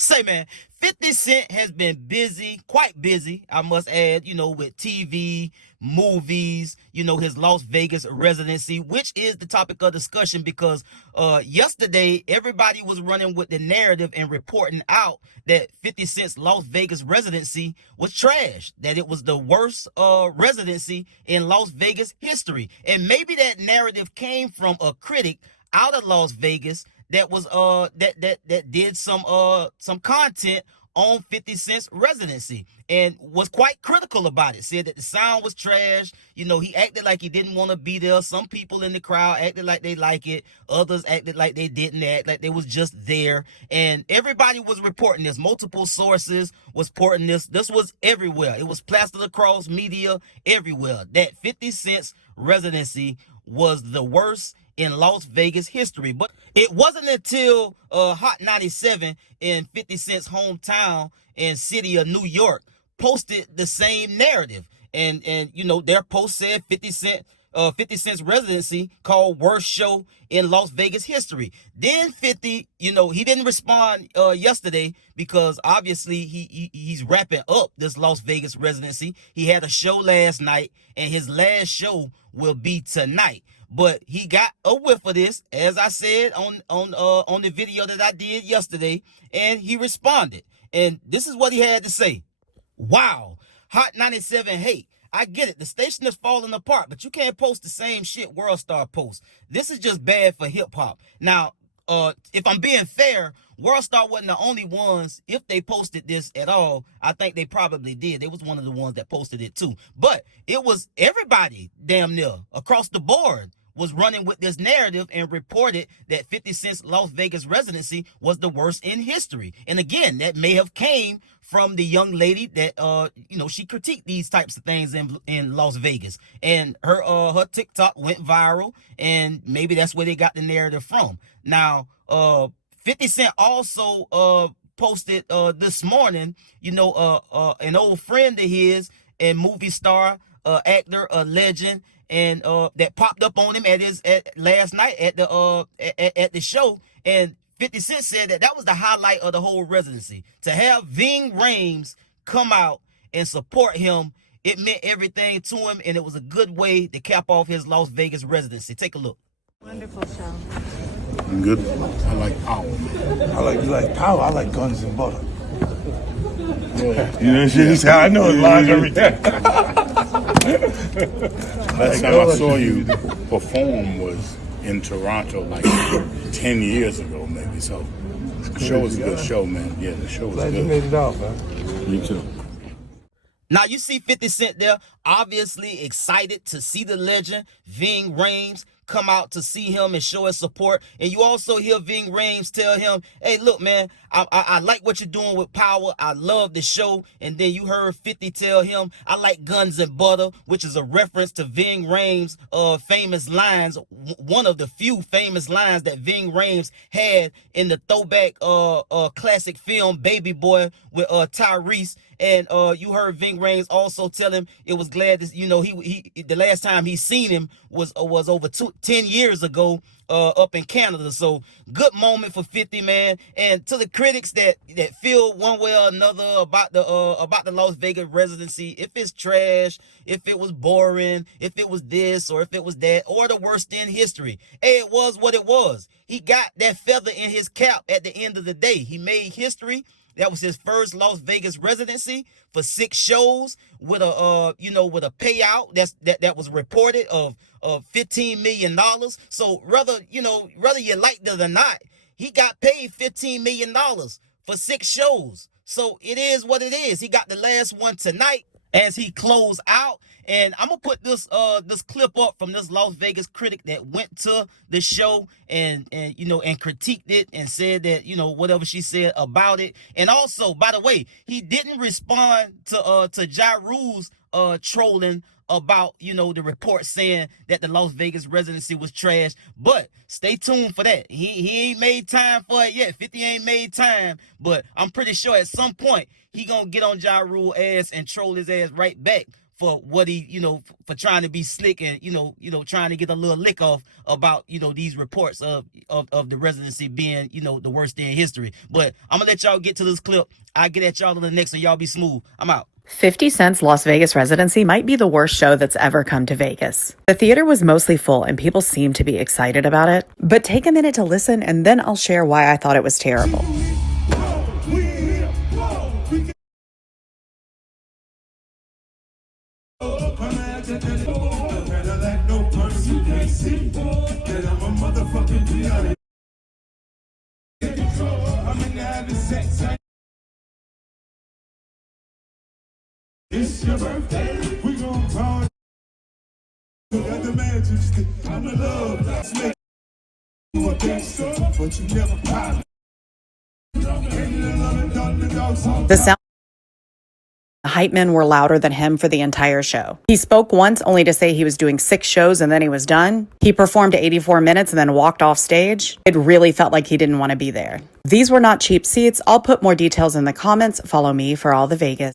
Say, man, 50 Cent has been busy, quite busy, I must add, with TV, movies, his Las Vegas residency, which is the topic of discussion because yesterday everybody was running with the narrative and reporting out that 50 Cent's Las Vegas residency was trash, that it was the worst residency in Las Vegas history. And maybe that narrative came from a critic out of Las Vegas that was that did some content on 50 Cent's residency and was quite critical about it. Said that the sound was trash. He acted like he didn't want to be there. Some people in the crowd acted like they like it. Others acted like they didn't act, like they was just there. And everybody was reporting this. Multiple sources was reporting this. This was everywhere. It was plastered across media everywhere. That 50 Cent's residency was the worst in Las Vegas history. But it wasn't until HOT97 in 50 Cent's hometown and city of New York posted the same narrative. And their post said 50 Cent's residency called worst show in Las Vegas history. Then 50, he didn't respond yesterday because obviously he's wrapping up this Las Vegas residency. He had a show last night and his last show will be tonight. But he got a whiff of this, as I said on the video that I did yesterday, and he responded. And this is what he had to say. Wow, HOT97 hate. I get it. The station is falling apart, but you can't post the same shit World Star posts. This is just bad for hip hop. Now, if I'm being fair, World Star wasn't the only ones. If they posted this at all, I think they probably did. They was one of the ones that posted it too. But it was everybody damn near across the board was running with this narrative and reported that 50 Cent's Las Vegas residency was the worst in history. And again, that may have came from the young lady that she critiqued these types of things in Las Vegas, and her TikTok went viral, and maybe that's where they got the narrative from. Now 50 Cent also posted this morning, an old friend of his and movie star, actor, a legend, and that popped up on him last night at the show. And 50 Cent said that was the highlight of the whole residency. To have Ving Rhames come out and support him, it meant everything to him, and it was a good way to cap off his Las Vegas residency. Take a look. Wonderful show. I'm good. I like power. You like power. I like guns and butter. Yeah. You know what he said? I know it lies everything. Last time I saw you perform was in Toronto like 10 years ago, maybe. So the show was a good show, man. Yeah, the show was Glad good. you made it out, man. Me too. Now you see 50 Cent there, obviously excited to see the legend Ving Rhames come out to see him and show his support. And you also hear Ving Rhames tell him, hey, look, man, I like what you're doing with power. I love the show. And then you heard 50 tell him, I like guns and butter, which is a reference to Ving Rhames' famous lines, one of the few famous lines that Ving Rhames had in the throwback classic film Baby Boy with Tyrese. And you heard Ving Rhames also tell him it was glad that, he the last time he seen him was over 10 years ago up in Canada. So good moment for 50, man. And to the critics that feel one way or another about the Las Vegas residency, if it's trash, if it was boring, if it was this or if it was that, or the worst in history, hey, it was what it was. He got that feather in his cap at the end of the day. He made history. That was his first Las Vegas residency for 6 shows with a with a payout that was reported of $15 million. So whether you liked it or not, he got paid $15 million for 6 shows. So it is what it is. He got the last one tonight as he closed out. And I'm gonna put this clip up from this Las Vegas critic that went to the show and critiqued it and said that whatever she said about it. And also, by the way, he didn't respond to Ja Rule's trolling about the report saying that the Las Vegas residency was trash. But stay tuned for that. He ain't made time for it yet. 50 ain't made time, but I'm pretty sure at some point he gonna get on Ja Rule ass and troll his ass right back for what he, for trying to be slick and, trying to get a little lick off about, these reports of the residency being, the worst day in history. But I'm gonna let y'all get to this clip. I'll get at y'all on the next one. Y'all be smooth. I'm out. 50 Cent's Las Vegas residency might be the worst show that's ever come to Vegas. The theater was mostly full and people seemed to be excited about it. But take a minute to listen and then I'll share why I thought it was terrible. It's your birthday, we gon' party. You got the magic stick, I'm the love. Let's make you a gangster, but you never pop. The hype men were louder than him for the entire show. He spoke once only to say he was doing 6 shows and then he was done. He performed 84 minutes and then walked off stage. It really felt like he didn't want to be there. These were not cheap seats. I'll put more details in the comments. Follow me for all the Vegas.